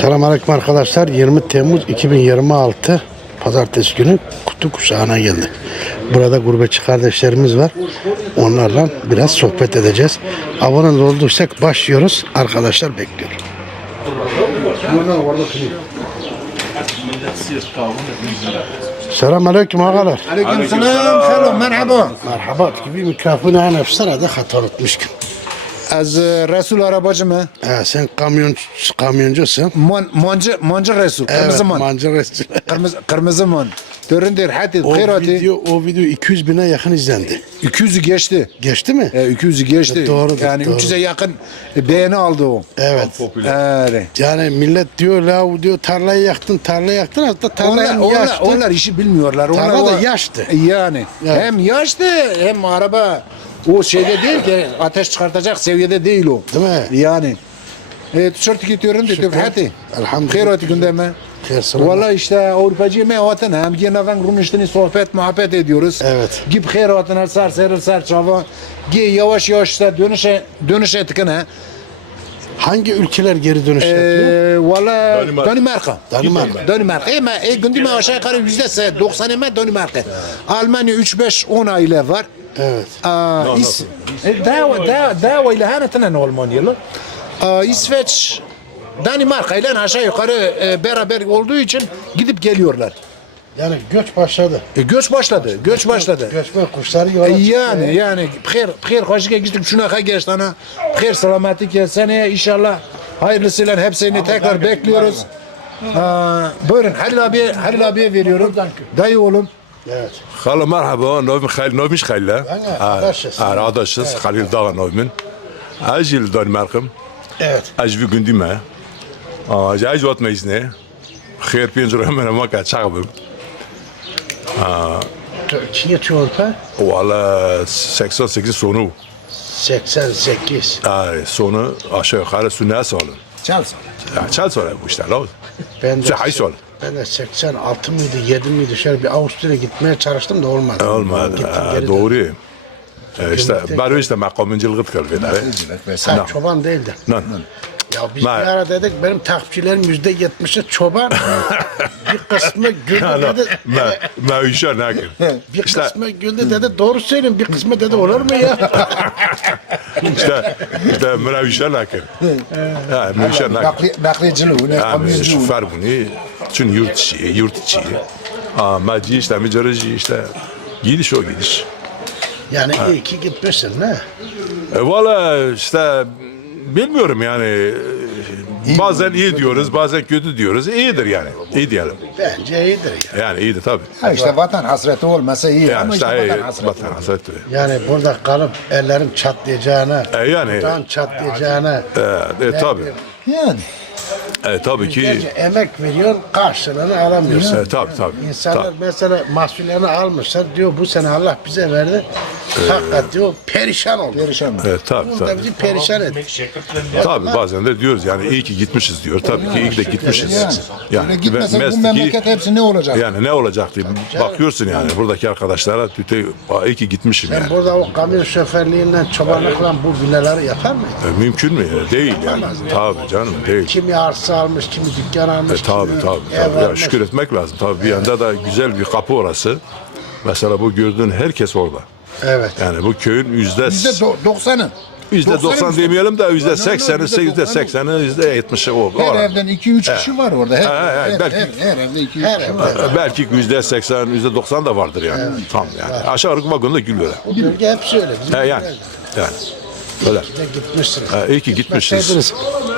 Selamünaleyküm arkadaşlar. 20 Temmuz 2026 Pazartesi günü Kutu Kuşağı'na geldik. Burada gurbetçi kardeşlerimiz var. Onlarla biraz sohbet edeceğiz. Abone olduysak başlıyoruz. Arkadaşlar bekliyor. Selamünaleyküm ağalar. Aleykümselam. Hello, merhaba. Merhaba. Gibi mikrofonu ana sırada hata unutmuşum. Az Resul arabacı mı? Sen kamyoncusun. Mancı Resul. Kırmızı man. Mancı Resul. Kırmızı man. Döründür. Hadi khairati. O video 200 bine yakın izlendi. 200'ü geçti. Geçti mi? 200'ü geçti. Doğrudur, Yani doğru. 300'e yakın beğeni aldı o. Evet. Evet. Yani millet diyor la diyor tarlayı yaktın hatta tarlayı yaştı. Onlar işi bilmiyorlar. Tarla Onlar da yaştı. Yani Evet. hem yaştı hem araba o şeyde değil ki ateş çıkartacak seviyede değil o. Değil mi? Yani. Tişörtü gidiyorum dedi. Hadi. Elhamdülillah. Khairati gündeme. Khair, selam. Valla işte Avrupacı mevatın hem yine ben Rumiştini sohbet muhabbet ediyoruz. Evet. Gip khairatına sar çava. Yavaş yavaş işte dönüş etkine. Hangi ülkeler geri dönüş yapıyor? Valla Danimarka. Danimarka. Danimarka. Gündeme aşağı yukarı %90 hemen Danimarka. Almanya 3-5-10 aile var. Evet. Dava ile hanetinen Almanyalı. İsveç Danimarka ile aşağı yukarı beraber olduğu için gidip geliyorlar. Yani göç başladı. Göç başladı. Göçmen kuşları yola çıktı. Yani bxir hoşça gittik şuna geçti ana. Bxir selametlik seneye inşallah hayırlısıyla hepsini tekrar bekliyoruz. Buyurun Halil abiye veriyorum. Dayı oğlum. Evet. Hallo merhaba, novmiş Halil. Arkadaşız. Arkadaşız, Halil Dağa novmin. Acil Danimarka'm. Evet. Acil gündüme. Acil vat mecne. Xeyr pencere hemen maka çağbım. Çiğ çorpa Valla 88 sonu. 88. Sonu aşağı yukarı sünnet salın. Çal. Çal sonra bu işler. Ben de, Hay sol. ben de 86 mıydı 7 miydi şöyle bir Avusturya'ya gitmeye çalıştım da olmadı. Olmadı. Gittim, geri döndüm. Doğru. İşte bari işte makamıncılık kılıyor. Sen çoban değildin. Nan. Ya biz bir ara dedik benim takipçilerim %70'i çoban. Bir kısmı güldü dedi. Mevişer nakil. Bir kısmı güldü dedi. Doğru söyleyeyim bir kısmı dedi olur mu ya? İşte mevişer nakil. Mevişer nakil. Bakliyacılığı. Yani şu farkını çünkü yurt içi. Maddi işte mücareci işte gidiş o gidiş. Yani iyi ki gitmişsin ne? Valla işte bilmiyorum yani. Bazen iyi diyoruz, bazen kötü diyoruz. İyidir yani. İyi diyelim. Bence iyidir ya. Yani iyidir tabii. İşte vatan hasreti olmasa iyi. Yani Ama işte işte vatan hasreti. vatan hasreti. Yani burada kalıp ellerim çatlayacağına, Yani dudağın çatlayacağına. tabii. Yani. Tabii ki. Gerçi emek veriyorsun, karşılığını alamıyorsun. Tabii. İnsanlar Tabii. mesela mahsullerini almışlar, diyor bu sene Allah bize verdi. Hakikat diyor, perişan oldu. Tabii. Bunu da bizi perişan etti. Tabii bazen de diyoruz yani iyi ki gitmişiz diyor. Tabii ki iyi ki de gitmişiz. Yani gitmese bu memleket hepsi ne olacak? Yani ne olacak diye bakıyorsun yani buradaki arkadaşlara iyi ki gitmişim Sen yani. burada o kamyon şoförlüğünden, çobanlıkla bu villaları yapar mı? Mümkün mü? Değil yani. Tabii canım değil. Kimi arsa almış, kimi dükkan almış, Tabii. ev Ya, almış. şükür etmek lazım. Tabii bir yanda da güzel bir kapı orası. Mesela bu gördüğün herkes orada. Evet. Yani bu köyün %90'ı. %90 demeyelim de %80'i, %70'i o. Her evden 2-3 kişi var orada. belki- Her evde 2-3 kişi var. Belki %80, %90 da vardır yani. Tam yani. Aşağı yukarı vagonda gülüyor. O bölge hep şöyle. Bizim Yani. Öyle. de gitmişsiniz. İyi ki gitmişiz.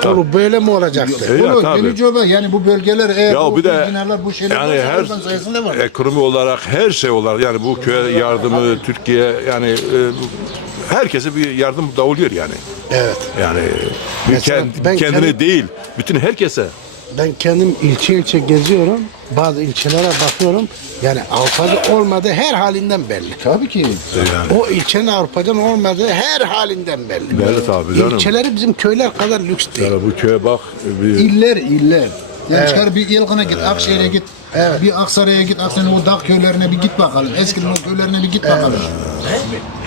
Oğlum böyle mi olacaktı? Ya, tabii. Gelince yani bu bölgeler eğer Ya bu bir de binalar bu şeyler yani varsa her oradan sayesinde var. ekonomi olarak her şey olarak yani bu köye yardımı Türkiye yani herkese bir yardım da oluyor yani. Evet. Yani Mesela ben kendine kendim- değil bütün herkese. Ben kendim ilçe geziyorum. Bazı ilçelere bakıyorum. Yani Avrupa'da olmadığı her halinden belli. Tabii ki. Yani. O ilçenin Avrupa'dan olmadığı her halinden belli. Evet abi canım. İlçeleri bizim köyler kadar lüks değil. Yani bu köye bak bir İller. Yani Evet. çıkar bir İlkan'a git, Akşehir'e git, bir Aksaray'a git, Aksaray'ın o dağ köylerine bir git bakalım. Eskiden o köylerine bir git bakalım.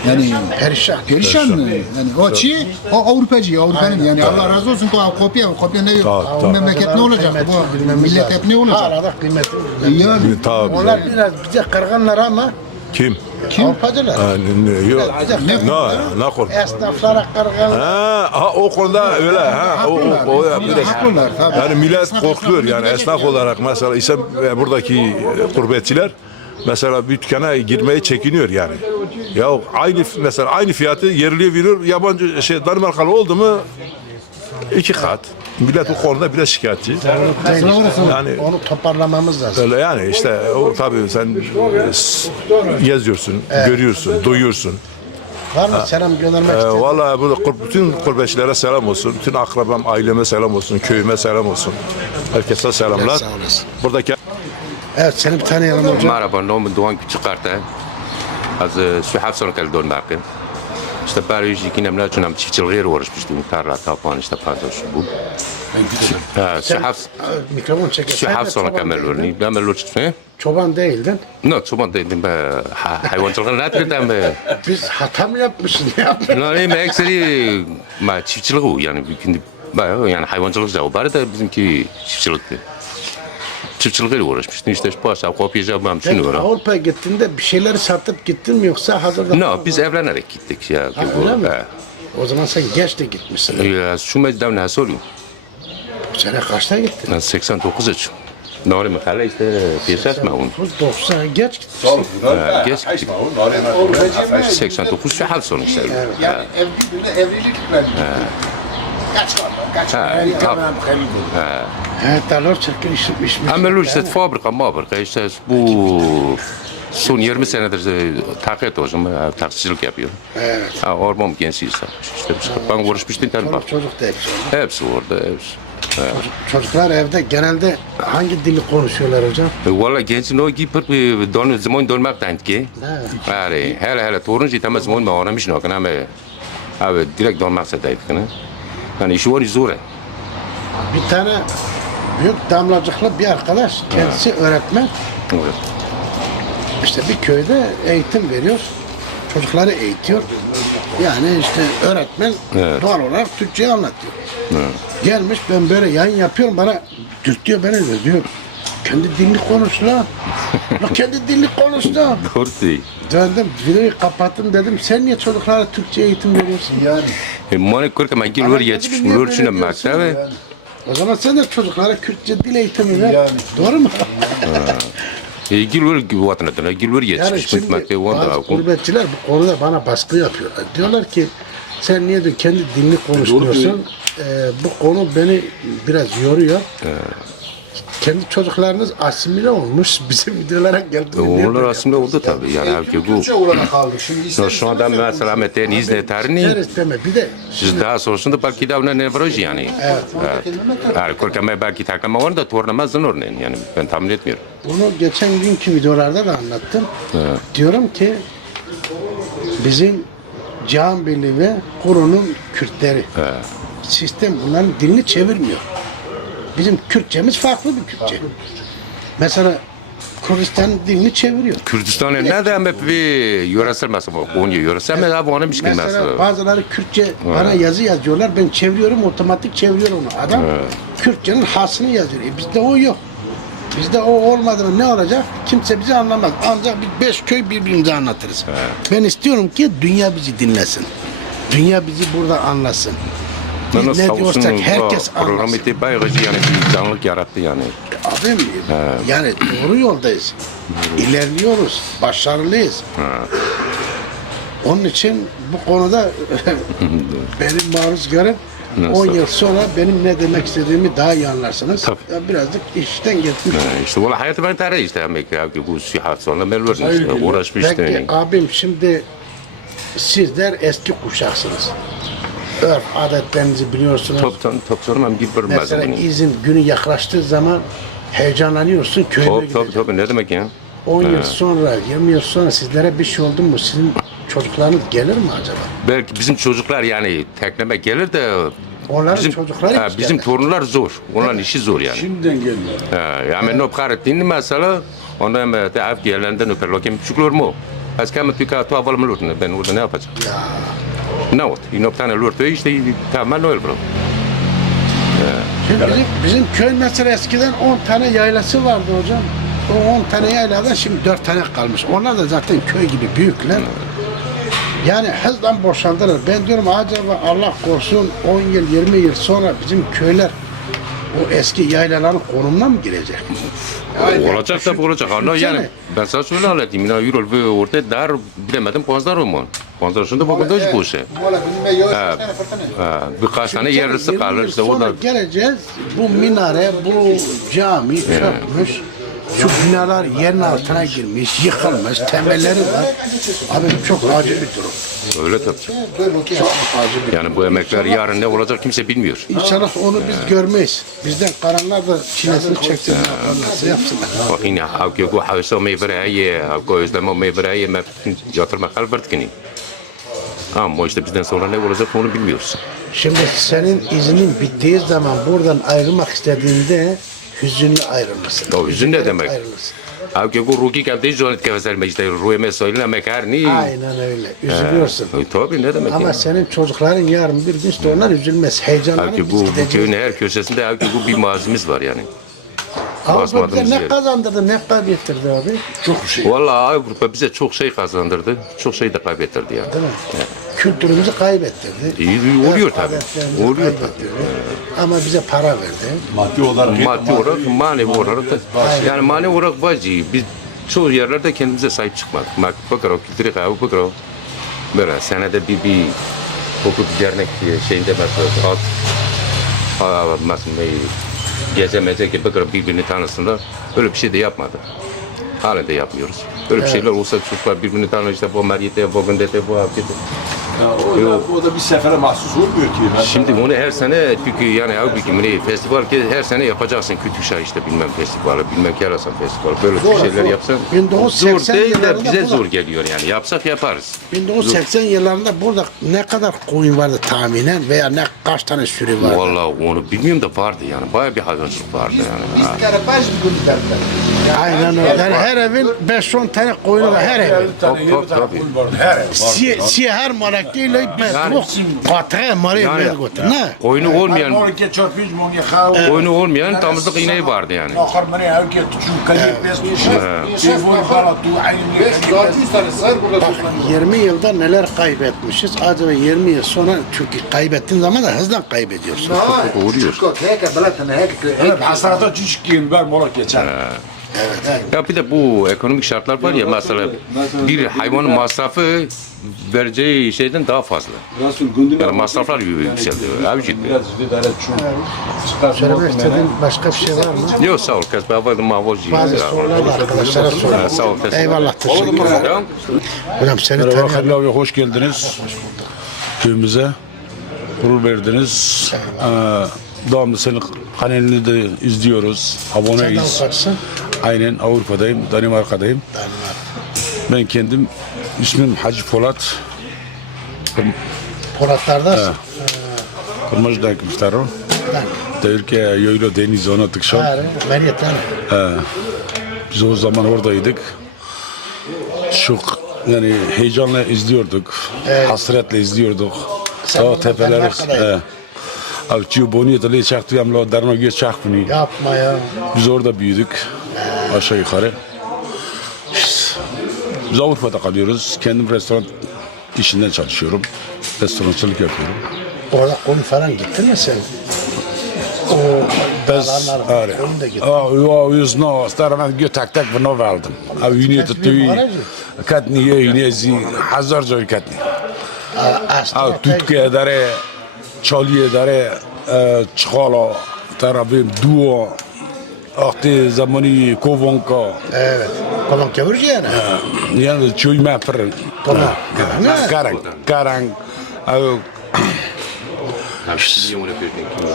Yani Perişan. perişan. Yani o Çi, o Avrupacı, Avrupa'nın yani Allah razı olsun ki o kopya ne yok. Bu memleket ne olacak? Bu millet hep ne olacak? Hala da kıymetli. Yani Tabii. Onlar biraz bize kırgınlar ama Kim? Avrupacılar. Yok. Ne konu? Esnaflara kırgın. O konuda öyle. O biraz. haklılar tabii. Yani millet korkuyor yani esnaf olarak mesela ise buradaki gurbetçiler mesela bir dükkana girmeye çekiniyor yani. Ya mesela aynı fiyatı yerliye veriyor, yabancı Danimarkalı oldu mu 2 kat. Millet bu konuda biraz şikayetçi. Yani Onu toparlamamız lazım. öyle yani işte o tabii sen geziyorsun, görüyorsun, duyuyorsun. Var mı selam göndermek istedim? Vallahi burada bütün gurbetçilere selam olsun, bütün akrabam, aileme selam olsun, köyüme selam olsun. Herkese selamlar. Sağ olasın. Buradaki Evet seni bir tanıyalım hocam. مرحبا نام دوان küçükarte از سوحف سال کل دون باقی işte برایش یکی نمیدونم چونم çiftçiliğe uğraşmıştım tarla tapan işte fazla şu bu سوحف Mikrofon çeker. Sen de سوحف sonra çoban kemer değildin. ben böyle çıkmıyor Çoban değildin. no çoban dedim be hayvancılığı ne dedim be Biz hata mı yapmışız? Ne yaptık? no ne ekseri ma çiftçiliği yani bütün yani hayvancılık da bari de bizimki çiftçilikti çiftçiliğe uğraşmıştım işte bu aşağı kopyacağım ben Sen şunu var Avrupa'ya gittiğinde bir şeyleri satıp gittin mi yoksa hazırda? no biz evlenerek gittik ya öyle mi? O zaman sen geç de gitmişsin. ya şu mecdan ne soruyorum Bu sene kaçta gittin? ben 89 yaşım. Nari hala işte piyasat mı onun? 90 geç gittin. Geç gittik. 89 şu hal sonu işte. Yani evlilik ben. Kaç var lan? Kaç var? Tabii. Evet, dolar çekilmiş. Ama lu işte fabrika işte bu son 20 senedir takip hocam taksicilik yapıyorum. Evet. Orman gençliyiz işte ben uğraşmıştım tabii bak. Çocuk da hepsi. Hepsi orada hepsi. Çocuklar evde genelde hangi dili konuşuyorlar hocam? Valla gençin o gibi bir zaman dönmekten ki. Evet. Hele toruncu tamam zaman mı öğrenmiş ne kadar ama abi direkt dönmek sedaydık yani işi var zor. Bir tane büyük damlacıklı bir arkadaş, kendisi öğretmen. Evet. İşte bir köyde eğitim veriyor. Çocukları eğitiyor. Yani işte öğretmen doğal olarak Türkçeyi anlatıyor. Gelmiş ben böyle yayın yapıyorum bana dürtüyor beni diyor. Kendi dilini konuş la. La kendi dilini konuş la. Doğru değil. Döndüm videoyu kapattım dedim sen niye çocuklara Türkçe eğitim veriyorsun? Yani. Mane kurka ben gel oraya yetişmiş nur şuna maktabe. O zaman sen de çocuklara Kürtçe dil eğitimi ver. Doğru mu? Gel oraya vatandaşına gel oraya Yani yetişmiş şimdi maktabe bazı onda. gurbetçiler bu konuda bana baskı yapıyorlar. Diyorlar ki sen niye diyor kendi dilini konuşmuyorsun? Bu konu beni biraz yoruyor. Kendi çocuklarınız asimile olmuş. Bizim videolara geldi. Onlar aslında oldu tabii yani abi bu. Türkçe olarak kaldık. Şimdi Şu anda mesela Mehmet'in izne tarini İsteme bir de siz daha sonrasında belki de ona ne varıcı yani. Yani kurka belki taklama var da tornamazsın örneğin yani ben tahmin etmiyorum. bunu geçen günkü videolarda da anlattım. Diyorum ki bizim Cihan Birliği ve Kuru'nun Kürtleri sistem bunların dilini çevirmiyor. Bizim Kürtçemiz farklı bir Kürtçe. Mesela Kürdistan'ın dilini çeviriyor. Kürdistan'ın ne de hep bir yöresel mesela Konya yöresel mi abi ona miskin Mesela mesela. bazıları Kürtçe bana yazı yazıyorlar. Ben çeviriyorum, otomatik çeviriyorum onu. Adam Kürtçenin hasını yazıyor. Bizde o yok. Bizde o olmadı mı ne olacak? Kimse bizi anlamaz. Ancak biz 5 köy birbirimize anlatırız. Ben istiyorum ki dünya bizi dinlesin. Dünya bizi burada anlasın. Biz ne diyorsak herkes Programı anlasın. ite bayağı yani bir canlılık yarattı yani. Abim yani doğru yoldayız. İlerliyoruz. Başarılıyız. Onun için bu konuda benim maruz görüp 10 yıl sonra benim ne demek istediğimi daha iyi anlarsınız. Tabii. Ya birazcık işten geçmiş. İşte valla hayatı ben tarih işte demek abi bu sihat sonra melur işte uğraşmıştı. Peki abim şimdi sizler eski kuşaksınız. Örf adetlerinizi biliyorsunuz. Top sormam gibi bilmez Mesela bunu. izin günü yaklaştığı zaman heyecanlanıyorsun köyüne gideceksin. Tabii ne demek ya? 10 yıl sonra, 20 yıl sonra sizlere bir şey oldu mu sizin çocuklarınız gelir mi acaba? Belki bizim çocuklar yani tekleme gelir de Onların bizim çocukları hiç bizim gelmez. torunlar zor. Onların işi zor yani. şimdiden geliyor. Yani ne karettin mesela ondan da af yerlerinden öper lakin şükür mu? Az kemet tüka tu aval mülürtüne ben orada ne yapacağım? Ne oldu? Yine bir tane lürtü işte tamamen öyle bro. Şimdi bizim köy mesela eskiden 10 tane yaylası vardı hocam. O 10 tane yayladan şimdi 4 tane kalmış. Onlar da zaten köy gibi büyükler. Yani hızla boşaldılar. Ben diyorum acaba Allah korusun 10 yıl 20 yıl sonra bizim köyler o eski yaylaların konumuna mı girecek? Olacak tabii olacak. Ama yani ben sana şöyle anlatayım. Ya Euro ve orta dar bilemedim Panzar Roman. Panzar şimdi bakın da hiç bu şey. Birkaç tane yerlisi kalır işte sonra orada. geleceğiz. Bu minare, bu cami çökmüş. Şu binalar yerin altına girmiş, yıkılmış, temelleri var. Abi çok acı bir durum. Öyle tabii. Çok acı bir Yani bu emekler yarın ne olacak kimse bilmiyor. İnşallah onu biz görmeyiz. Bizden karanlar da çilesini çeksin. Nasıl yapsınlar? Bak yine havki bu havsa meyvereyi, havki özleme meyvereyi yatırma kalbırtkini. Ama işte bizden sonra ne olacak onu bilmiyoruz. Şimdi senin izinin bittiği zaman buradan ayrılmak istediğinde hüzünlü ayrılırsın. O hüzün ne demek? Ayrılırsın. Havki bu ruki geldi zonet kevezel mecde ruheme söyle mekarni. Aynen öyle. Üzülüyorsun. Tabii ne demek Ama yani? senin çocukların yarın bir gün sonra onlar üzülmez. Heyecanlanır Halbuki biz bu gideceğiz. köyün her köşesinde halbuki bu bir mazimiz var yani. Avrupa basmadığımız bize ne yer. kazandırdı, ne kaybettirdi abi? Çok şey. Vallahi Avrupa bize çok şey kazandırdı, çok şey de kaybettirdi yani. Değil mi? Kültürümüzü kaybettirdi. İyi oluyor tabii. Adetlerimizi Oluyor kaybettirdi. Ama bize para verdi. Maddi olarak. Maddi olarak, manevi olarak da. Yani manevi olarak bacı, biz çoğu yerlerde kendimize sahip çıkmadık. Bakın kültürü kahve bakın. Böyle senede bir hukuk dernek şeyinde mesela mesela gezemece ki bakın birbirini tanısınlar. Öyle bir şey de yapmadı. Hala da yapmıyoruz. Böyle bir şeyler olsa çocuklar birbirini tanır işte bu Meriyete, bu Gündete, bu Hakete. O da bir sefere mahsus olmuyor ki. Şimdi onu her sene çünkü yani halbuki festival ki her sene yapacaksın Kütükşah işte bilmem festivali, bilmem Kerasan festivali böyle Zor, şeyler zor. yapsan 1980 zor değil de yıllarında bize bu zor da- geliyor yani yapsak yaparız. 1980 yıllarında burada ne kadar koyun vardı tahminen veya ne kaç tane sürü vardı? Vallahi onu bilmiyorum da vardı yani bayağı bir hayvancılık vardı yani. Ha. Aynen öyle. Yani her evin 5-10 tane koyunu var her evin. Tabii. Her malakıyla bu katre marı Yani, verdi. Ne? Oyunu olmayan tamızlık ineği vardı yani. Bak 20 yılda neler kaybetmişiz. Acaba 20 yıl sonra çünkü kaybettiğin zaman da hızla kaybediyorsun. Uğruyor. Hasarata çocuk ben mola geçer. Ya bir de bu ekonomik şartlar var ya mesela bir hayvanın masrafı vereceği şeyden daha fazla. Yani masraflar yükseldi. Abi ciddi. Söylemek istediğin başka bir şey var mı? Yok sağ ol. Kesbe vardı mahvolcu. Bazı sorular var arkadaşlara soralım. Sağ ol. Eyvallah teşekkür ederim. Tamam. Hocam seni Merhaba tanıyorum. Halil abi, hoş geldiniz köyümüze. Gurur verdiniz. Devamlı senin kanalını da izliyoruz. Sen de Aboneyiz. avukatsın. Aynen Avrupa'dayım, Danimarka'dayım. Ben kendim ismim Hacı Polat. Polatlardasın. Kırmızı'dan Kıftaro. Türkiye Yöylo Deniz ona tıkşan. Meriyetten. Biz o zaman oradaydık. Çok yani heyecanla izliyorduk. Hasretle izliyorduk. Sen O tepeler. Danimarka'daydın. Abi Ciboni de çaktı yamla darına göç çakmını. Yapma ya. Biz orada büyüdük. Aşağı yukarı. Biz Avrupa'da kalıyoruz. Kendim restoran işinden çalışıyorum. Restorancılık yapıyorum. Orada konu falan gittin mi sen? O Bez dağların are. arkasına da gittin. Ja, just nu står man gör tak för nu världen. Av yine tutuyor. Katni yine zi hazar joy katni. Av tutke dare çaliye dare çala tarafım duo. Akti zamanı kovanka. Evet. Kolon kavurcu yani. Yani çöy mafır. Kolon. Karang. Av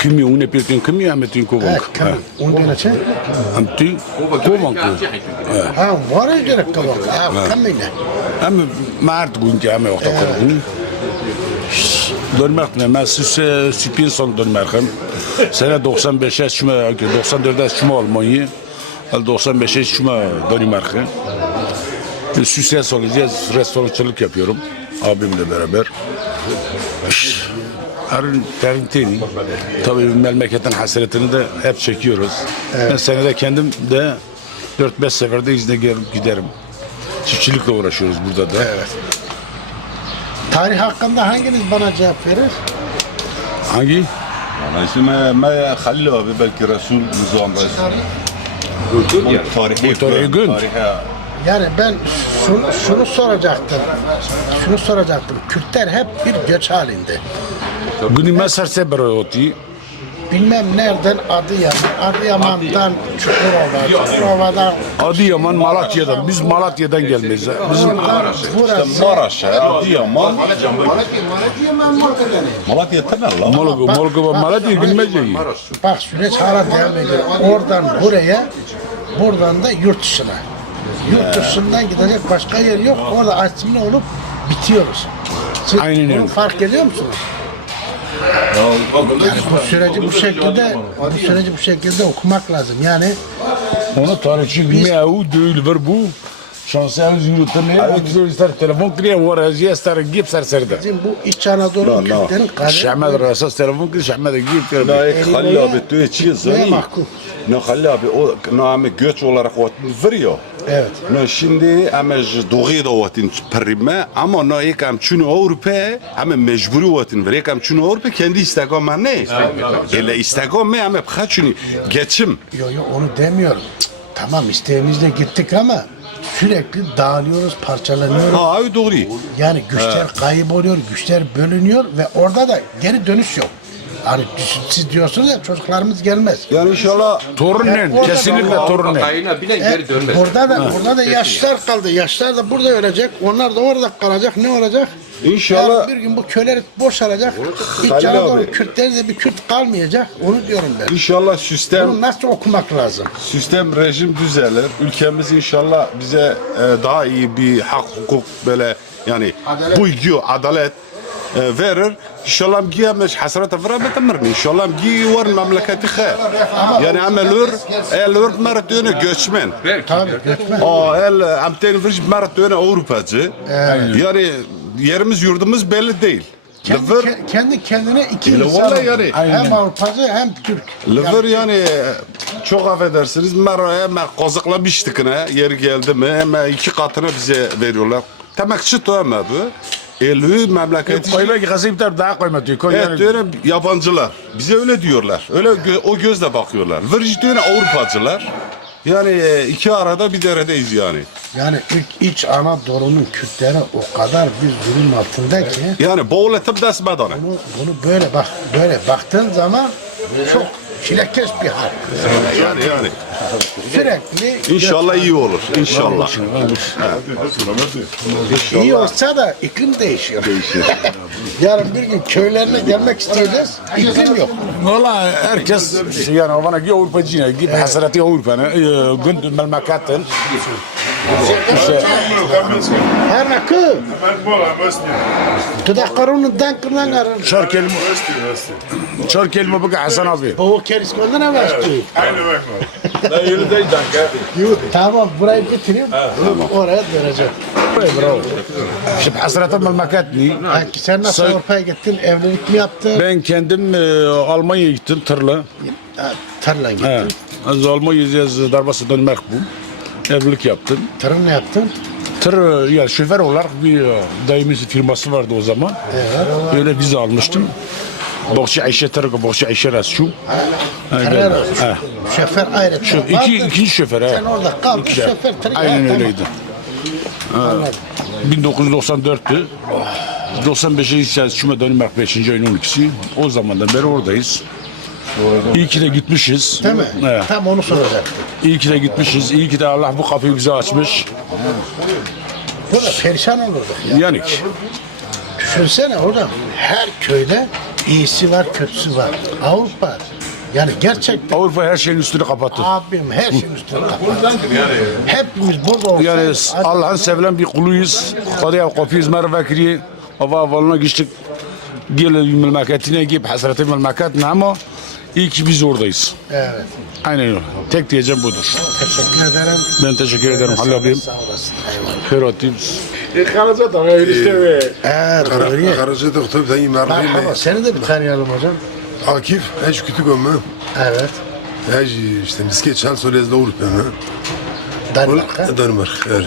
kimi une pirtin kimi ametin Evet, kovanka. kamil. Ondan için. Amti kovanka. Ha, var ya gerek kolon. Ha, kamil. Ama Mart günü ama orta kurgun. Dönmek ne? Ben size süpin son dönmekim. Sene 95'e şuma, 94'e şuma Almanya. 95'e şuma Danimarka. Süses olacağız. Restorançılık yapıyorum. Abimle beraber. Terintini. Tabii memleketin hasretini de hep çekiyoruz. Ben senede kendim de 4-5 seferde izne gelip giderim. Çiftçilikle uğraşıyoruz burada da. Evet. Tarih hakkında hanginiz bana cevap verir? Hangi? أنا اسمه ما خلوه ببلكي رسول نظام بس تاريخي تاريخي جن. تاريخي Yani ben şunu soracaktım. Şunu soracaktım. Kürtler hep bir göç halinde. Günü mesar seberoti. Bilmem nereden Adıyaman'dan Çukurova'dan Adıyaman Malatya'dan. Biz Malatya'dan gelmeyiz. Bizim burası مرش أديمان مالاتيا تنال Molgova Malatya bilmeceyi. bak süreç hala devam ediyor. Oradan buraya, buradan da yurt dışına. Yurt dışından gidecek başka yer yok. Orada asimile olup bitiyoruz. Siz Aynen öyle. bunu fark ediyor musunuz? Yani bu süreci bu şekilde okumak lazım. Yani Onu tarihçi bilmeye o değil var bu. Şansımız yürütülüyor. Biz ister telefon kırıyor, var aziye ister giyip serserde. bizim bu İç Anadolu Kürtlerin kaderi Şahmet Rasas telefon kırıyor, Şahmet'e giyip لا kırıyor. خلوه بتوي شيء neye زني mahkum? نه خلوه نعم göç olarak veriyor. Evet. Ne şimdi ama doğru da vatin perime ama ne ekam çünkü Avrupa ama mecburi vatin ver ekam çünkü Avrupa kendi istikamı ne? Ele istikamı ama çünkü geçim. Yok onu demiyorum. Cık, tamam isteğimizle gittik ama sürekli dağılıyoruz, parçalanıyoruz. Ha abi doğru. Yani güçler kayboluyor, güçler bölünüyor ve orada da geri dönüş yok. Hani siz diyorsunuz ya çocuklarımız gelmez. Yani inşallah Torunen, orada kesinlikle torunen. Kayına bile geri dönmez. Burada da yaşlılar kaldı. Yaşlılar da burada ölecek. Onlar da orada kalacak. Ne olacak? İnşallah- Yarın bir gün bu köyler boşalacak. İç Halil Anadolu abi. Kürtleri de bir Kürt kalmayacak. Onu diyorum ben. inşallah sistem Bunu nasıl okumak lazım? sistem rejim düzelir. Ülkemiz inşallah bize daha iyi bir hak hukuk böyle yani buygu adalet verir. İnşallah giyemeş hasrata veramet emrni. İnşallah gi var memleketi khair. Yani amelur elur mart döne göçmen. Tabii göçmen. El amten virj mart döne Avrupacı. Yani yerimiz yurdumuz belli değil. Lıvır Kendi kendine iki Öyle insan. vallahi yani. Hem Avrupacı hem Türk. Lıvır yani çok affedersiniz hemen kazıklamıştık ne yer geldi mi hemen 2 katını bize veriyorlar. Temekçi toyama bu. Elü memleketi. Koyma ki kasayıplar daha koyma diyor. Koy Evet yani. diyorum yabancılar. Bize öyle diyorlar. Öyle o gözle bakıyorlar. Vırcı diyor Avrupacılar. Yani iki arada bir deredeyiz yani. Yani İç Anadolu'nun Kürtleri o kadar bir zulüm altında ki Yani boğuletim desmedane. bunu böyle baktığın zaman çok çilekeş bir hal. Yani. Sürekli İnşallah iyi olur. İnşallah. iyi olsa da iklim değişiyor. Yarın bir gün köylerine gelmek isteyeceğiz. İklim yok. Valla herkes yani bana ki Avrupacıya gidip hasreti Avrupa'na gündüz memleketin Her nakı. Tadakkarının dankından arın. çar kelime bakı Hasan abi. O keriskondan avaştı. Tamam burayı bitireyim. Oraya döneceğim. Bravo. Şimdi hasreti memleketini Sen nasıl Avrupa'ya gittin? Evlilik mi yaptın? ben kendim Almanya'ya gittim tırla. Tarla gittin. He. Az Almanya'ya darbası dönmek bu. Evlilik yaptım. Tarım ne yaptın? Tır yani şoför olarak bir daimi firması vardı o zaman. Öyle vize almıştım. Bahçe Ayşe Tırgı, Bahçe Ayşe Rasçu. Karar şoför ayrı. Şu ikinci şoför. Sen orada kal, İki şoför tır. Aynen Ya, öyleydi. Anladım. 1994'tü. 95'e gideceğiz. Şuma dönmek 5. ayın 12'si. O zamandan beri oradayız. İyi ki de gitmişiz. Değil mi? Evet. Tam onu soracaktım. İyi ki de gitmişiz. İyi ki de Allah bu kapıyı bize açmış. Burada perişan olurduk ya. Yani Düşünsene hocam, her köyde iyisi var, kötüsü var. Avrupa, yani gerçekten Avrupa her şeyin üstünü kapattı. abim her şeyin üstüne kapattı. Hepimiz burada olsaydık. Yani Allah'ın sevilen bir kuluyuz. Kadıya kapıyız mervekri. Hava avalına geçtik. Gel memleketine gidip hasreti memleketine ama İyi ki biz oradayız. Evet. Aynen öyle. Tek diyeceğim budur. Teşekkür ederim. Ben teşekkür ederim Halil abim. Sağ olasın. Eyvallah. Kıratayım. Evet, Karabiye. Karaca doktor dayı merhaba. Merhaba, seni de bir tanıyalım hocam. Akif, hiç kütük olma. Evet. Hiç işte misket çal solez doğru pema. Danimarka. Danimark. Evet.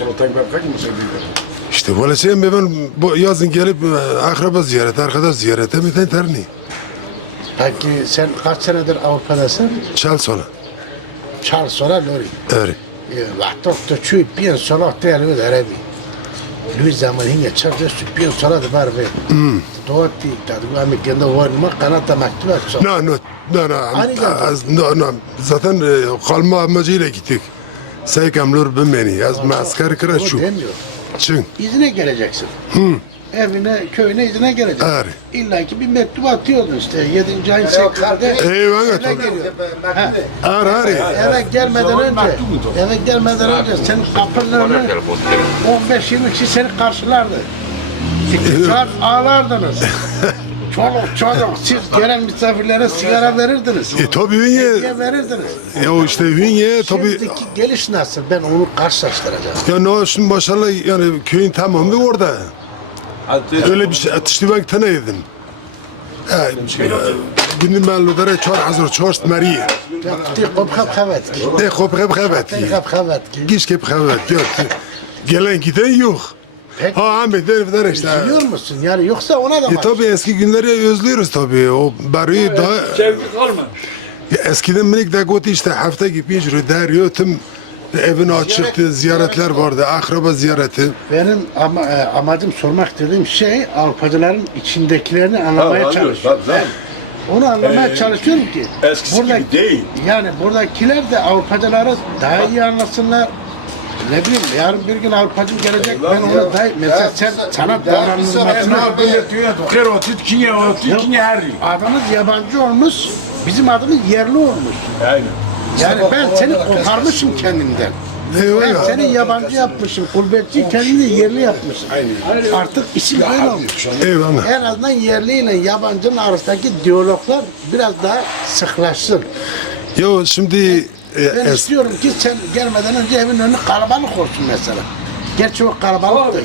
İşte valla sen ben bu yazın gelip akraba ziyaret, arkadaş ziyarete mi terni? Peki sen kaç senedir Avrupa'dasın? Çal sola. Charles Sola Lori. Evet. Vaqtok to çuy bien sola te alve de arabi. Lui zaman hinge Charles çuy bien sola de barbe. Doğati tadı ama kendi var mı kanata maktuba çok. No. Zaten kalma amacıyla gittik. Seykamlar bimeni. Az maskar kıra O şu. demiyor. Çın. İzine geleceksin. Evine, köyüne izine geleceksin. Evet. İlla ki bir mektup atıyordun işte. 7. ayın 8'inde. Eyvallah. Eve geliyor. Ha, Ağır. eve gelmeden önce senin kapının önüne 15-20 kişi seni karşılardı. 2 saat ağlardınız. Çoluk çocuk siz gelen misafirlere sigara verirdiniz. Tabii Hediye Hünye. verirdiniz. Ya işte Hünye tabii. Şimdiki geliş nasıl? Ben onu karşılaştıracağım. Ya ne şimdi maşallah yani köyün tamamı orada. Öyle bir şey atıştımak tanıyordum. Gündüm ben lodara çar hazır çorst mariye. Yaptı kopkap kavet. Ne kopkap kavet. Kopkap kavet. Giş kep kavet. Yok. Gelen giden yok. Peki. Ha Ahmet der işte. Biliyor musun? Yani yoksa ona da mı? Tabii eski günleri özlüyoruz tabii. O bari daha... Ya eskiden minik de goti işte hafta gibi yürü der tüm evin açıktı, ziyaretler vardı, akraba ziyareti. Benim amacım sormak dediğim şey Avrupacıların içindekilerini anlamaya çalışıyorum. Ben onu anlamaya çalışıyorum ki eskisi gibi değil. Yani buradakiler de Avrupacıları daha iyi anlasınlar. Ne bileyim yarın bir gün Avrupacım gelecek ben ona daha mesela sana davranılmasına adınız yabancı olmuş bizim adımız yerli olmuş. Yani ben seni koparmışım kendimden. Ben Eyvallah. seni yabancı yapmışım, gurbetçi kendini yerli yapmışım. Artık isim böyle olmuş. Eyvallah. En azından yerli ile yabancının arasındaki diyaloglar biraz daha sıklaşsın. Yo şimdi Ben istiyorum ki sen gelmeden önce evin önü kalabalık olsun mesela. Gerçi o kalabalık da.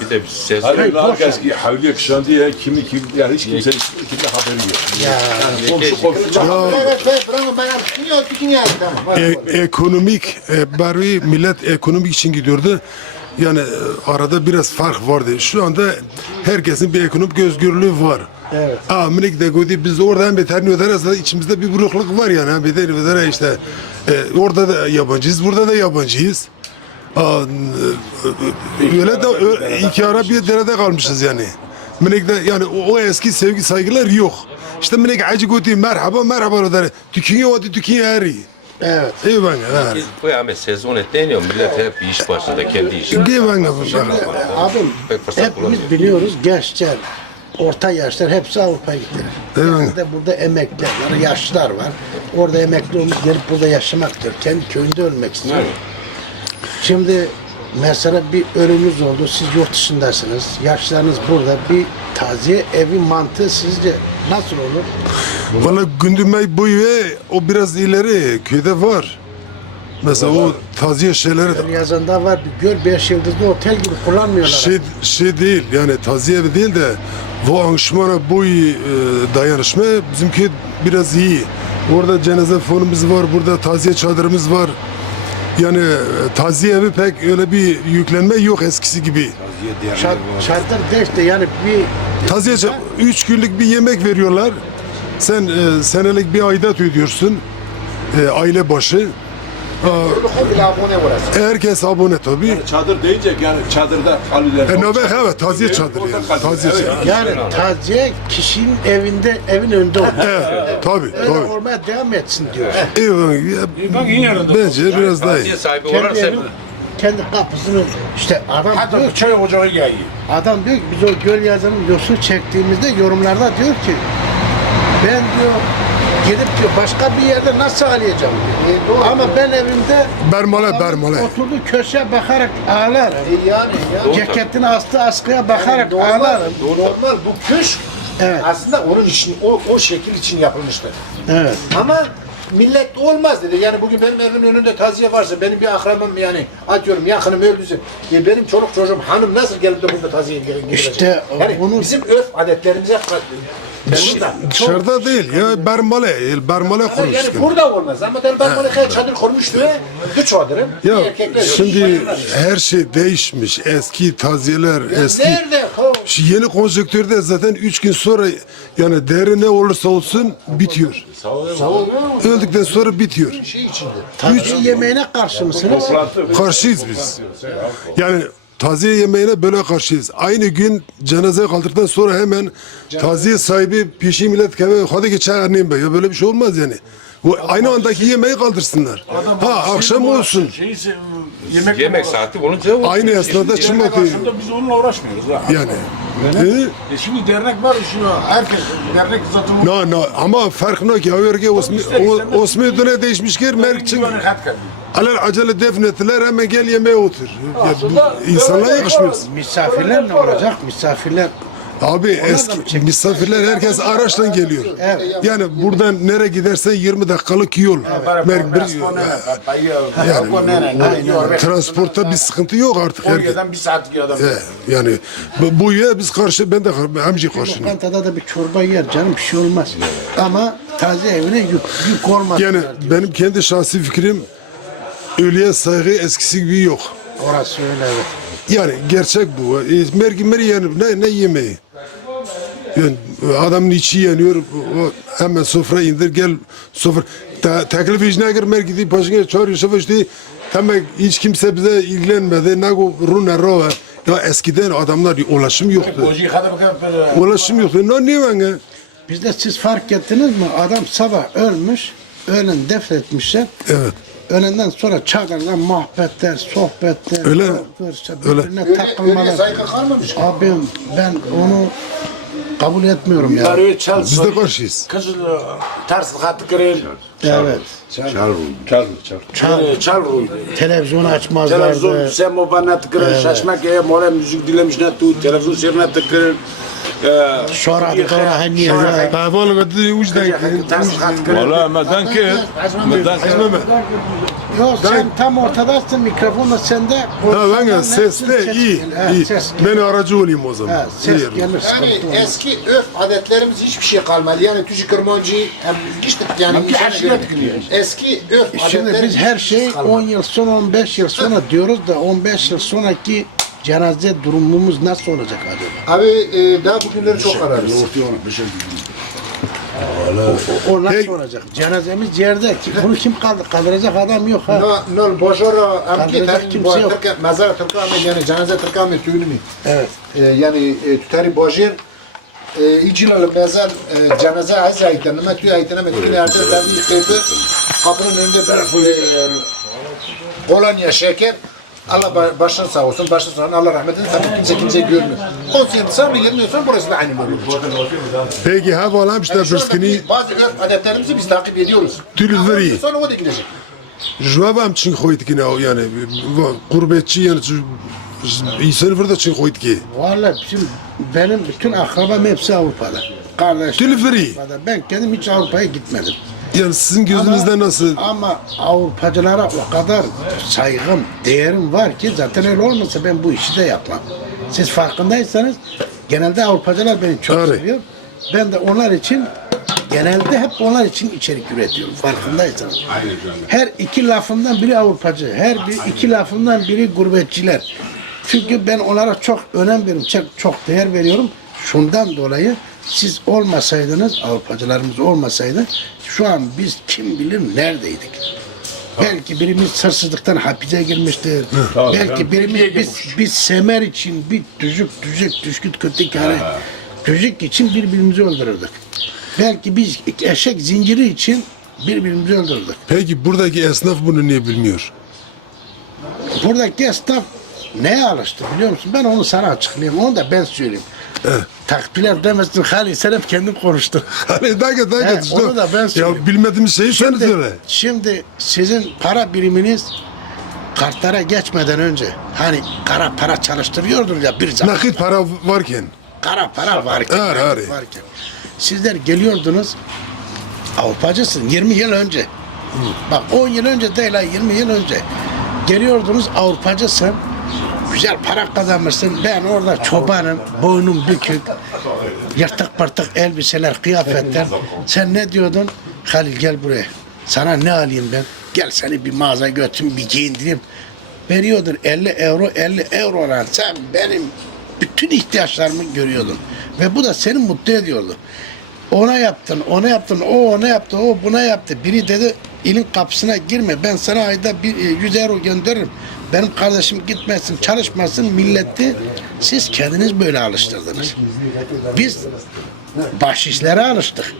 Bir de bir ses Hayır, boş ver. eski havliye kışan diye kim yani hiç kimse haberi yok. Ekonomik bari millet ekonomik için gidiyordu. Yani arada biraz fark vardı. Şu anda herkesin bir ekonomik özgürlüğü var. Evet. Minik de godi biz oradan beterini öderiz da içimizde bir burukluk var yani. Beterini öderiz işte. Orada da yabancıyız, burada da yabancıyız. Öyle de iki ara bir derede kalmışız yani. Minik de yani o eski sevgi saygılar yok. İşte minik acı godi merhaba öder. Tükünye o tükünye eri. Evet. Eyvallah. bu ya sezon et deniyor millet hep bir iş başında kendi işi. Abim Pek fırsat hepimiz bulamıyor. biliyoruz gençler, orta yaşlar hepsi Avrupa'ya gittiler. Evet. Bir de burada emekliler var, yaşlılar var. Orada emekli olmuş gelip burada yaşamak istiyor. Kendi köyünde ölmek istiyor. Şimdi mesela bir ölümünüz oldu, siz yurt dışındasınız, yaşlarınız burada, bir taziye evi mantığı sizce nasıl olur? Valla Gündümbey boyu o biraz ileri köyde var. Mesela o taziye şeyleri de- Yazında var, bir gör 5 yıldızlı otel gibi kullanmıyorlar. şey değil yani taziye evi değil de bu anlaşmana boyu dayanışma bizimki biraz iyi. Orada cenaze fonumuz var, burada taziye çadırımız var. Yani taziye evi pek öyle bir yüklenme yok eskisi gibi. Çadır değil de yani bir 3 günlük bir yemek veriyorlar. Sen senelik bir aidat ödüyorsun. Aile başı. Herkes abone tabii. Çadır deyince yani çadırda kalırlar. Evet taziye çadırı yani. Taziye çadırı. yani taziye kişinin evinde, evin önünde olur. Evet, tabii Öyle tabii. olmaya devam etsin diyor. Bence biraz daha iyi. Taziye sahibi Kendi olursa evin, kendi kapısını işte adam diyor ki, Çay ocağı geliyor. adam diyor ki biz o göl yazının videosunu çektiğimizde yorumlarda diyor ki ben diyor gidip diyor başka bir yerde nasıl ağlayacağım diyor. Ama ben evimde Bermale. oturduğu köşeye bakarak ağlarım. Ceketini astığı askıya bakarak ağlarım. Normal bu köşk Evet. Aslında onun için, o şekil için yapılmıştır. Evet. Ama millet olmaz dedi. Yani bugün benim evimin önünde taziye varsa, benim bir akrabam yani atıyorum yakınım öldüyse, benim çoluk çocuğum, hanım nasıl gelip de burada taziye girecek? İşte yani bunu- bizim örf adetlerimize burada. Dışarıda değil ya Bermale Yani kurmuş. burada olmaz ama ben Maleka'ya çadır kurmuştu ve bir çadırın Ya erkekler. şimdi her şey değişmiş. Eski taziyeler, eski Nerede? şu yeni konjonktürde zaten 3 gün sonra yani değeri ne olursa olsun bitiyor. Öldükten sonra bitiyor. Şey içinde. Taziye yemeğine karşı mısınız? Karşıyız biz. Yani taziye yemeğine böyle karşıyız. Aynı gün cenaze kaldırdıktan sonra hemen taziye sahibi peşi millet keve hadi geç annem be. Ya böyle bir şey olmaz yani. Bu aynı andaki yemeği kaldırsınlar. Ha akşam olsun. Yemek saati olunca Aynı esnada çıkmak Biz onunla uğraşmıyoruz. Ha. yani. Şimdi dernek var, şimdi herkes dernek zaten No ama fark ne ki öyle Osman döne değişmiş ki merk çık. Alel acele defnettiler hemen gel yemeğe otur. Ya, bu insanlara yakışmıyor. Misafirler ne olacak? Misafirler Abi eski misafirler herkes araçla geliyor. Yani buradan nereye gidersen 20 dakikalık yol. Transportta bir sıkıntı yok artık. bir saat gidiyor adam. Yani bu ya biz karşı ben de hemci karşıyım. lokantada da bir çorba yer canım, bir şey olmaz. Ama taziye evine yük olmaz. Yani benim kendi şahsi fikrim ölüye saygı eskisi gibi yok. Orası öyle evet. Yani gerçek bu. Mergimeri yani ne yemeği. Yani adamın içi yanıyor. O hemen sofra indir gel sofra. Teklif işine gir mergidi başına çağırıyor şoför işte. Tamam hiç kimse bize ilgilenmedi. Ne bu runa rova. Ya eskiden adamlar ulaşım yoktu. Ulaşım yoktu. Ne bana? Bizde siz fark ettiniz mi? Adam sabah ölmüş, öğlen defnetmişler. Evet. Öğlenden sonra çadırda muhabbetler, sohbetler, Öyle. birbirine takılmalar. saygı kalmamış. Abim ben onu kabul etmiyorum ya. Biz de karşıyız. Kızıl ters hattı kırıl. Evet. Çal Televizyon Televizyon açmazlardı. sen o bana tıkırır. Şaşmak ya mola müzik dilemiş ne tu. Televizyon serine tıkırır. Sonra da hani Ha vallahi dedi ucdan Ters hattı kırıl. Valla meden ki Yok sen tam ortadasın, mikrofonla sende. Ha bana ses de iyi. iyi. Ben aracı olayım o zaman. Ha, ses İyi. gelir, Yani sıkıntı olmaz. eski örf adetlerimiz hiçbir şey kalmadı. Yani tücü kırmancı hem geçtik yani eski örf Şimdi adetlerimiz biz her şey hiç kalmadı. 10 yıl sonra 15 yıl sonra diyoruz da 15 yıl sonraki cenaze durumumuz nasıl olacak acaba? Abi daha bugünleri çok ararız. O nasıl Peki. olacak? Cenazemiz yerde ki bunu kim kaldıracak adam yok ha. Nol boşora amki Kaldıracak tarin kimse yok. mezar tırkame yani cenaze tırkame tüyünü mü? Evet. Yani tutari bojir İcilalı mezar cenaze az ayeten ama tüy ayeten ama tüy ayeten tabi yıkayıp kapının önünde bir kolonya şeker Allah başın sağ olsun, başın sağ olsun, Allah rahmet eylesin. Tabii kimse görmüyor. O sen gelmiyorsan burası da aynı olur. Peki ha vallahi işte Yani şu anda bırskini bazı örf adetlerimizi biz takip ediyoruz. Tülüveri. Sonra o da gidecek. Jwabam çin koydu ki ne o yani gurbetçi yani İnsanı burada çin koydu ki. Vallahi benim bütün akrabam hepsi Avrupa'da. Kardeşlerim Tülüveri. Avrupa'da. Ben kendim hiç Avrupa'ya gitmedim. Yani sizin gözünüzde nasıl? Ama Avrupacılara o kadar saygım, değerim var ki zaten öyle olmasa ben bu işi de yapmam. Siz farkındaysanız genelde Avrupacılar beni çok Tabii. seviyor. Ben de onlar için genelde hep onlar için içerik üretiyorum farkındaysanız. Her iki lafımdan biri Avrupacı, iki lafımdan biri gurbetçiler. Çünkü ben onlara çok önem veriyorum, çok değer veriyorum. Şundan dolayı siz olmasaydınız, Avrupacılarımız olmasaydı şu an biz kim bilir neredeydik. Belki birimiz hırsızlıktan hapise girmiştir. Belki birimiz biz semer için bir düşküt kötü kare çocuk için birbirimizi öldürürdük. Belki biz eşek zinciri için birbirimizi öldürdük. Peki buradaki esnaf bunu niye bilmiyor? Buradaki esnaf neye alıştı biliyor musun? Ben onu sana açıklayayım. Onu da ben söyleyeyim. Takpiler demesin Halil sen hep kendin konuştun. Hani dakika işte. onu da ben söyleyeyim. Ya bilmediğimiz şeyi sen söyle. Şimdi sizin para biriminiz kartlara geçmeden önce hani kara para çalıştırıyordur ya bir zaman. Nakit para varken. kara para varken, Her. varken. Sizler geliyordunuz, Avrupacısın 20 yıl önce. Bak 10 yıl önce değil ha, 20 yıl önce. Geliyordunuz Avrupacısın, güzel para kazanmışsın. Ben orada çobanım, boynum bükük, yırtık pırtık elbiseler, kıyafetler. Sen ne diyordun? Halil gel buraya. Sana ne alayım ben? Gel seni bir mağaza götüreyim, bir giyindireyim. Veriyordun 50 euro, 50 eurodan sen benim bütün ihtiyaçlarımı görüyordun. Ve bu da seni mutlu ediyordu. Ona yaptın, ona yaptın, o ona yaptı, o buna yaptı. Biri dedi ilin kapısına girme, ben sana ayda 100 euro gönderirim. Benim kardeşim gitmesin, çalışmasın, milleti siz kendiniz böyle alıştırdınız. Biz bahşişlere alıştık.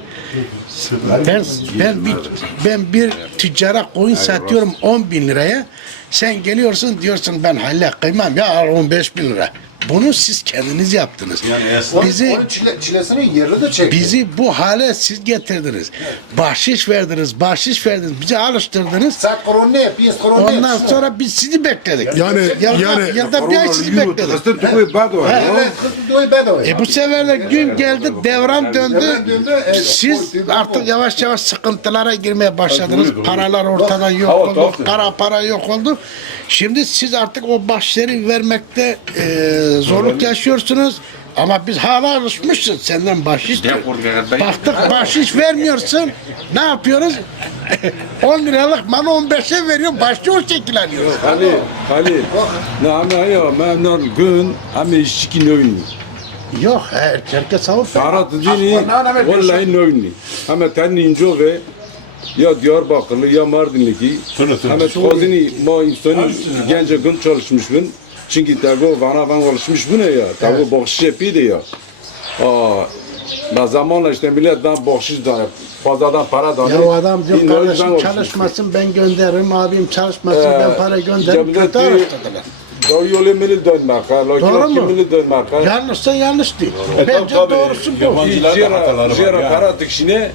Ben bir tüccara koyun satıyorum 10 bin liraya. Sen geliyorsun diyorsun ben halle kıymam ya al 15 bin lira. Bunu siz kendiniz yaptınız. Bizi çilesini yerli de çekti. bizi bu hale siz getirdiniz. Bahşiş verdiniz, bizi alıştırdınız. Sen korun ne? Biz korun ne? Ondan sonra biz sizi bekledik. Yani Yılda bir ay sizi bekledik. Bu sefer de gün geldi, devran döndü. Siz artık yavaş yavaş sıkıntılara girmeye başladınız. Paralar ortadan yok oldu, kara para yok oldu. Şimdi siz artık o bahşişleri vermekte zorluk yaşıyorsunuz. Ama biz hala alışmışız senden bahşiş diyor. Baktık bahşiş vermiyorsun. Ne yapıyoruz? 10 liralık malı 15'e veriyor. Başta o şekil alıyor. Halil. Ne ya memnun gün ama işçi ne oynuyor. Yok, herkes sağ olsun. Arat dini vallahi ne oynuyor. Ama tanıyınca ve ya Diyarbakırlı ya Mardinli ki ama kozini ma insanı gence gün çalışmışım. Çünkü tabi van alışmış bu ne ya? Tabi bahşiş yapıydı ya. Ben zamanla işte milletten bahşiş da fazladan para da. Ya o adam diyor kardeşim çalışmasın ben gönderirim, abim çalışmasın ben para gönderirim. Kötü araştırdılar. Doğru yolu milli dönmek. Doğru mu? Milli dönmek. Yanlışsa yanlış değil. Bence doğrusu bu. Zira para tıkşine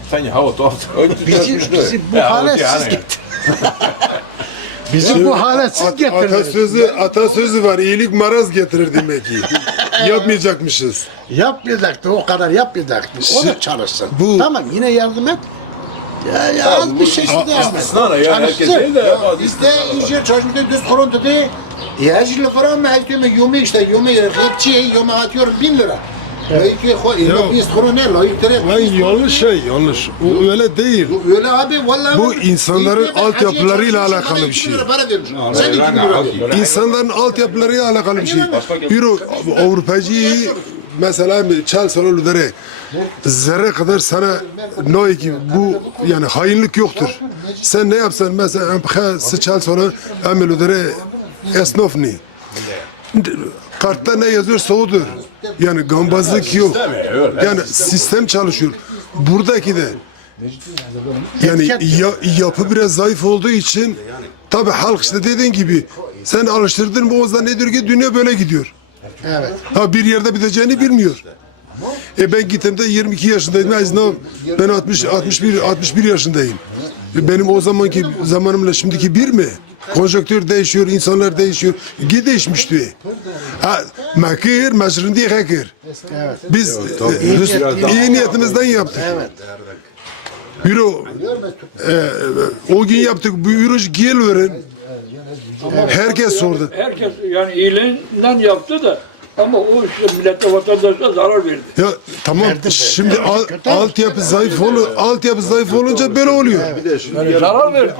Bizi bu hale siz getirdiniz. Bizi bu hale siz getirdiniz. Atasözü var. İyilik maraz getirir demek ki. Yapmayacakmışız. Yapmayacaktı, o kadar yapmayacaktı. O da çalışsın. Bu- Tamam yine yardım et. Ya az bir şekilde yardım et. Çalışsın. Bizde işe çalışmada düz korun dedi. Ya jile falan mı hakkında yomu işte yomu hepçi yomu atıyorum 1000 lira. Biz korun ne layık Lan yanlış yanlış. O öyle değil. Öyle abi vallahi. Bu insanların altyapılarıyla alakalı bir şey. Para vermiş. Sen 2 bin lira ver. İnsanların altyapılarıyla alakalı bir şey. Bir Avrupacıyı mesela Chelsea'nın lideri zerre kadar sana ne ki bu yani hainlik yoktur. Sen ne yapsan mesela Chelsea'nın lideri esnafni. Kartta ne yazıyorsa odur. Yani gambazlık yok. Yani sistem çalışıyor. Buradaki de yani yapı biraz zayıf olduğu için tabi halk işte dediğin gibi sen alıştırdın mı o zaman nedir ki dünya böyle gidiyor. Evet. Ha bir yerde biteceğini bilmiyor. Ben gittiğimde 22 yaşındaydım. Ben 61 yaşındayım. Benim o zamanki zamanımla şimdiki bir mi? Konjonktür değişiyor, insanlar değişiyor. Değişmişti. Ha, makir, meşrin diye hakir. Biz iyi niyetimizden yaptık. Evet. Euro, o gün yaptık. Bu euro gel verin. Herkes sordu. Herkes yani iyiliğinden yaptı da ama o işte millete vatandaşa zarar verdi. Ya tamam. Şimdi altyapı zayıf olunca böyle oluyor. Yani zarar verdi.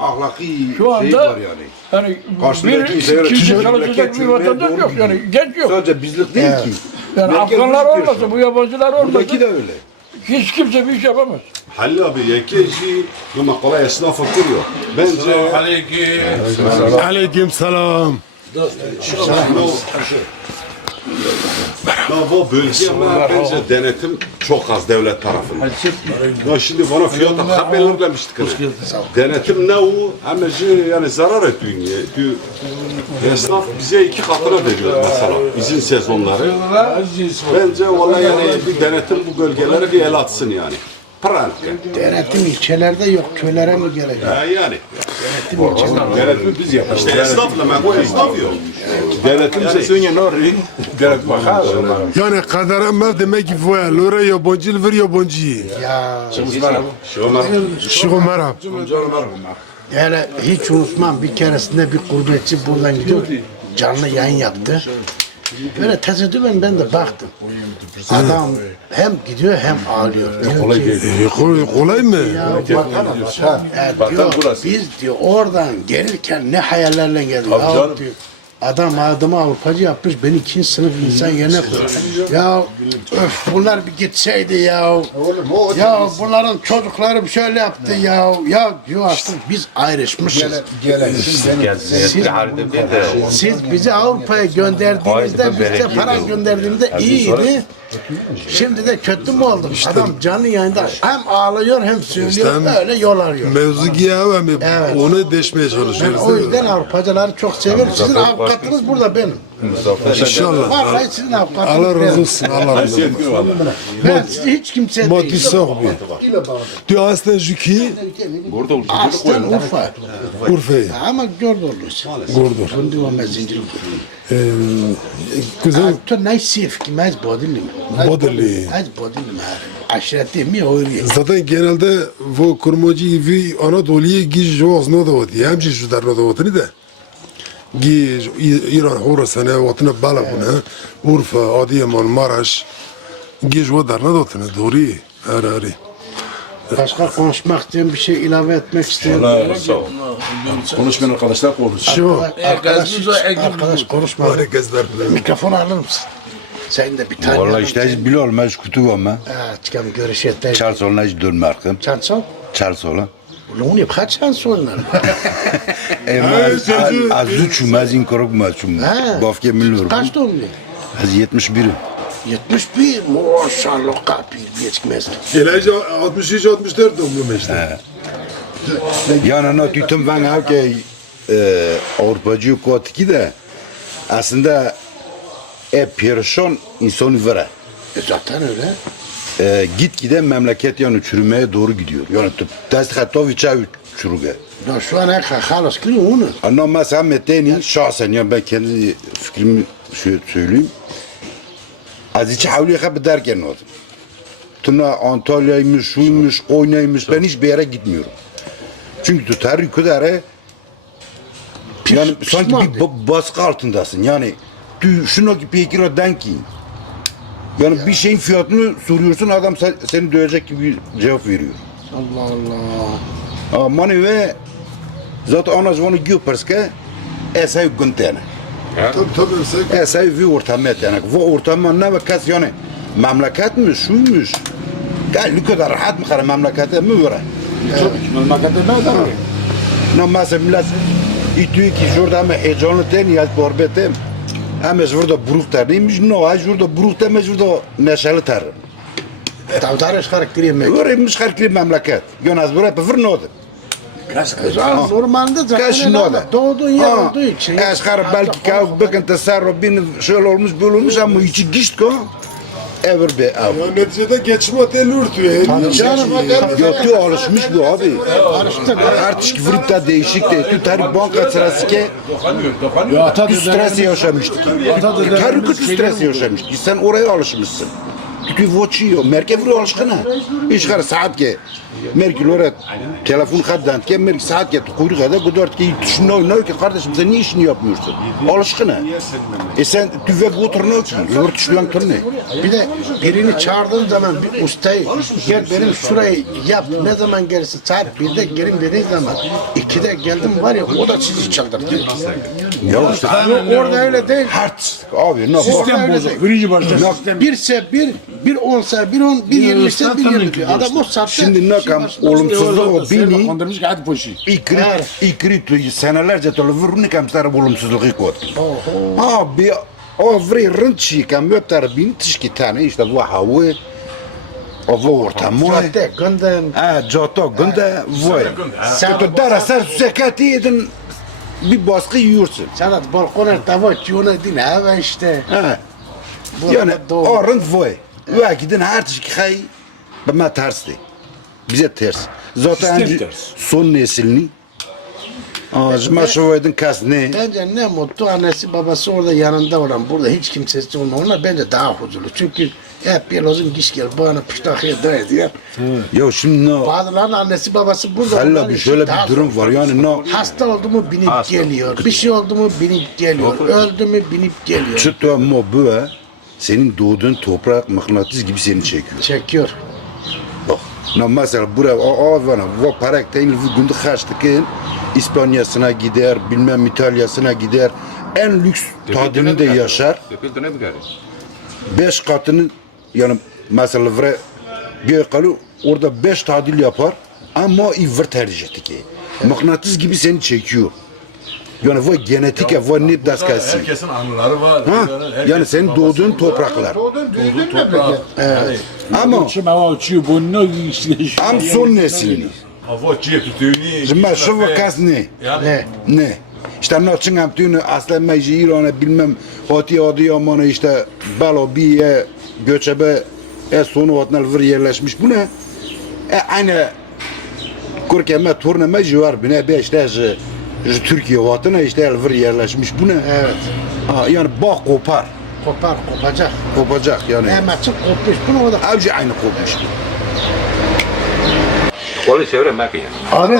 Şu anda yani bir kişi çalışacak bir vatandaş yok yani genç yok. Sadece bizlik değil ki. Yani Afganlar olmasa bu yabancılar olmasa Buradaki de öyle. hiç kimse bir iş yapamaz. Halil abi yeke işi ama kolay esnaf kuruyor. Bence Aleyküm selam. bu bölge ama bence denetim çok az devlet tarafından. Ya şimdi bana fiyata haberlemiştik. Denetim ne o? Ama yani zarar ediyor. Esnaf bize 2 katına veriyor mesela izin sezonları. Bence vallahi yani bir denetim bu bölgelere bir el atsın yani. pırant. Denetim ilçelerde yok. Köylere mi gelecek? Yani. Denetim ilçelerde. Denetim biz yapıyoruz. İşte esnafla ben esnaf yok. Denetim ise sönye nori. Denetim bakar. Yani kadar emev demek ki voya lora yabancı ver yabancı. Ya Şigo merhaba. yani hiç unutmam, bir keresinde bir gurbetçi buradan gidiyor. Canlı yayın yaptı. Böyle tesadüfen ben de baktım. Adam hem gidiyor hem ağlıyor. Diyor ki, Kolay mı? ya vatan, diyor, biz diyor oradan gelirken ne hayallerle geldik. Ya canım. diyor, adam adamı Avrupacı yapmış, beni ikinci sınıf insan yerine koyuyor. Ya öf, bunlar bir gitseydi ya. Ya bunların çocukları şöyle yaptı ya. Ya diyor aslında biz ayrışmışız. Siz bizi Avrupa'ya gönderdiğinizde, biz de para gönderdiğimizde iyiydi. Şimdi de kötü mü olduk? Adam canlı yayında hem ağlıyor hem söylüyor, İşte öyle yol arıyor. Mevzu giya ve Evet. onu deşmeye Ben çalışıyoruz. o yüzden Avrupacıları çok severim. Sizin avukatınız burada benim. İnşallah. Vallahi sizin avukatınız Allah razı benim. olsun. Allah razı olsun. Ben sizi hiç kimseye Maddi değil. sokmuyor. Diyor aslen Jüki, Aslen Urfa. Urfa'yı. Ama Gördorluyuz. Gordor. Kundi ve mezincilik. Kızım To naysif ki mez bodillim. Badırlı. Az bodillim. Aşireti mi oyri. Zaten genelde bu kurmacı vi Anadolu'ya giz joz no davati. Hem şu dar no davati de. Giz İran Horasan'a vatına Balabuna, Urfa, Adıyaman, Maraş. Giz o dar no davati. Doğru. Arari. Başka konuşmak isteyen bir şey ilave etmek isteyen. Konuşmayan arkadaşlar konuş. Şu arkadaş konuşma. Bari gezler. Mikrofonu alır mısın? Sen de bir tane. Vallahi işte hiç bile olmaz kutu ama. Çıkan görüşetler. Charles olna hiç dönmarkım. Çanson? Charles ola. Ulan hep kaç şansonlar? Az üçüm az inkorok maçum. Bafke milyorum. Kaç doğumlu? Az 71. 71. Maşallah kapıyı geçmez. Gelece 63-64 doğumlu işte. Yani ne tütüm ben havke Avrupacı kotiki de aslında perişan insanı vere. Zaten öyle. Gitgide memleket yani çürümeye doğru gidiyor. Yani test hatta viçav çürüge. Ya şu an halos kılıyor onu. Ama mesela meteni şahsen yani ben kendi fikrimi söyleyeyim. Az içi havliye kadar derken oldu. Tuna Antalya'ymış, şuymuş, Konya'ymış ben hiçbir yere gitmiyorum. Çünkü tutar yukarı yani sanki bir baskı altındasın. Yani şuna ki peki denk ki. Yani bir şeyin fiyatını soruyorsun adam seni dövecek gibi cevap veriyor. Allah Allah. Ama ve zaten anacığını göperske esay güntene. Tabii. Esay vi ortamet yani. Bu ortamın ne vakit yani memleket mi şuymuş. Gel ne kadar rahat mı kara memlekete mi vere? Memlekette ne kadar? Ne mesela millet İtüyü ki şurada mı heyecanlı ten ya borbetem. Ama şurada buruk ter neymiş ne var şurada buruk ter şurada neşeli ter. Tavdarış karakteri mi? Öyle müşkil memleket. Yunus buraya bir ne oldu? Normalde zaten Kaç ne oldu? doğduğun yer olduğu için. Eşkar belki kav bakın tasarruf bin şöyle olmuş böyle olmuş ama içi gişt ko. Ever be abi. Ya neticede geçme oteli ürtüyor. Yatıyor alışmış bu abi. Artık vurupta değişik de. Tutar banka sırası ki bir stres yaşamıştık. Her kötü stres yaşamıştık. Sen oraya alışmışsın. Çünkü voçuyor. Merkez vuruyor alışkına. İşkar saat ki. Merkez oraya telefon kaddan ki merkez saat ki kuyruk eder. Bu dört ki düşünüyor ki kardeşim sen niye işini yapmıyorsun? Alışkına. Sen tüfek oturmuyor ki. Yurt işleyen turnu. Bir de birini çağırdığın zaman bir ustayı gel benim şurayı yap. Ne zaman gelirsin? Saat 1'de gelin dediğin zaman 2'de geldim var ya o da sizi çaldırdı. Ya işte. Orada öyle değil. Hart. Abi ne Sistem bozuk. Birinci başta. Birse bir onsa bir 10 bir 20'se bir 20 diyor. Adam o saatte Şimdi ne kam olumsuzluğu o bini Kondurmuş ki hadi poşi. ikrit senelerce tolu vurunu kam star olumsuzluğu kod. Abi o vri rınçı kam öpter bin tişki tane işte bu havu o ortamı. Zaten günden Cato günde vay. Sen dara ser zekati edin bir baskı yiyorsun. sanat balkona tava çiğne din hava işte. Yani o rınt vay. Ve gidin her tişki hay bama tersi. Bize ters. Zaten Sistem ters. son neslini maşavaydın kas ne? Bence ne mutlu annesi babası orada yanında olan, burada hiç kimsesi olma. Onlar bence daha huzurlu. Çünkü hep bir lazım giş gel, bana piştakıya dayı diye. Ya şimdi ne? Bazılarının annesi babası burada. Halla onların bir işi şöyle daha bir durum zor. var yani ne? Hasta oldu mu binip geliyor. Bir şey oldu mu binip geliyor. Öldü mü binip geliyor. Çıktı ama bu senin doğduğun toprak mıknatıs gibi seni çekiyor. Çekiyor. Bak. Mesela buraya o parak değil günde kaçtıkın İspanya'sına gider, bilmem İtalya'sına gider. En lüks tadını da yaşar. Depildine bir gari. 5 katını yani mesela kalı orada 5 tadil yapar ama ivır tercih etti ki. Mıknatıs gibi seni çekiyor. Yani bu genetik ya bu ne daskası. Herkesin anıları var. Ha? Yani senin doğduğun topraklar. Doğdun büyüdün memleket. Evet. Ama Çim hava uçuyor bunu am son neslini. Hava çiğ tütüğünü. Şimdi şu vakas ne? Ne? Ne? İşte naçın amtını aslen mecli İran'a bilmem hati Adıyaman'a işte Balabiye göçebe sonu vatnal vır yerleşmiş. Bu ne? Aynı Kurkeme turneme civar bine be işte Türkiye vatına işte vır yerleşmiş. Bu ne? Evet. Yani bak kopar. Kopacak. Kopacak yani. Hemen çık kopmuş. Bunu o da. Avcı aynı kopmuş. Onu çevre makine. Abi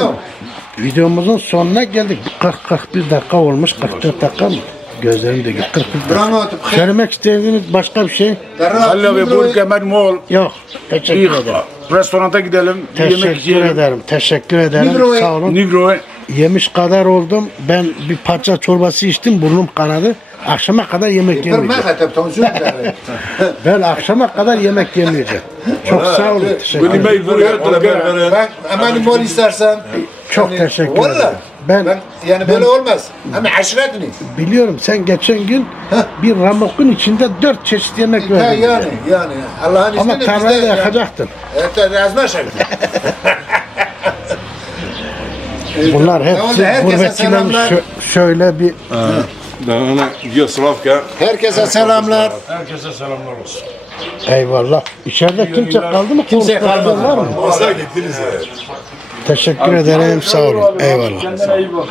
videomuzun sonuna geldik. 40-41 dakika olmuş. 44 dakika mı? Gözlerim de gitti. 41 dakika. Söylemek istediğiniz başka bir şey Halla ve bu kemer mol. yok. Teşekkür ederim. Restoranta gidelim. Yemek Teşekkür yiyelim. ederim. Teşekkür ederim. Nigro'ya- Sağ olun. Nigro'ya. Yemiş kadar oldum. Ben bir parça çorbası içtim. Burnum kanadı. Akşama kadar yemek yemeyeceğim. Merhaba tansiyon derdi. Ben akşama kadar yemek yemeyeceğim. Çok sağ olun. Teşekkür ederim. Yemek buraya dur. Ben hemen mol istersen. Çok teşekkür ederim. Valla. Ben yani böyle olmaz. Ama aşiretini. Biliyorum sen geçen gün bir ramokun içinde 4 çeşit yemek Ha, verdin. yani Allah'ın Ama izniyle tarlayı da yani- yakacaktın. Evet, yazma şey. Bunlar Vallahi hepsi herkese gurbetçilerin selamlar. şöyle bir Ona Yugoslavka. Herkese selamlar. Herkese selamlar olsun. eyvallah. İçeride kimse kaldı mı? Kimse kalmadı. Var mı? Masa gittiniz ya. Teşekkür ederim. Sağ olun. Eyvallah. Kendine iyi bak.